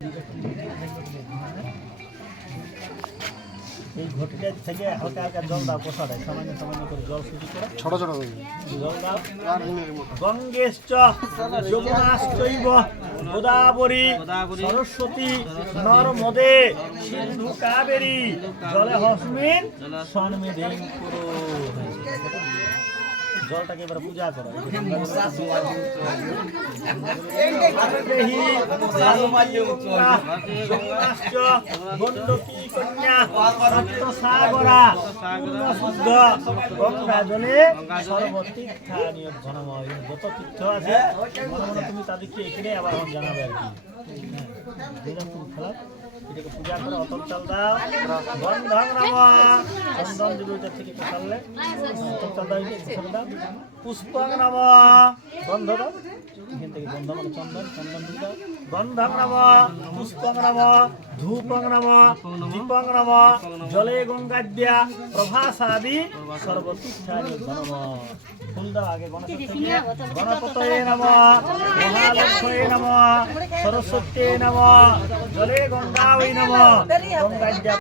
এই ঘটিটা থেকে হালকা হালকা জল দাও, পোষা দেয় সামান্য সামান্য করে জল শুধু করে ছোট ছোট জল দাও। গঙ্গেশ্চ যমুনাশ্চৈব গোদাবরী সরস্বতী নর্মদে সিন্ধু কাবেরী জলে হস্মিন সন্মিধিং কুরু। জলটাকে এবার পূজা করো। গণ্ডকী কন্যা সাগরা শুদ্ধ গঙ্গা জলে সর্বতীর্থানীয় ঘনময়। যত তীর্থ আছে মনে মনে তুমি তাদেরকে এখানে আবার জানাবে আর কি। এটাকে পূজা করে অতল চাল দাও। বন্ধন নামা চন্দন দিবটা থেকে কোথালে অতল চাল দাও। পুষ্পং নামা গন্ধ দাও। এখান থেকে গন্ধ মানে চন্দন, চন্দন দিতে গন্ধং নাম পুষ্পং নাম ধূপং নাম দীপং নাম জলে গঙ্গাদ্যা প্রভাসাদি সর্বতীর্থানি ধর্ম। ফুল দাও আগে গণপতয়ে নম মহালক্ষ্মী নম সরস্বতী নম জলে গঙ্গাবৈ নম গঙ্গাদ্যা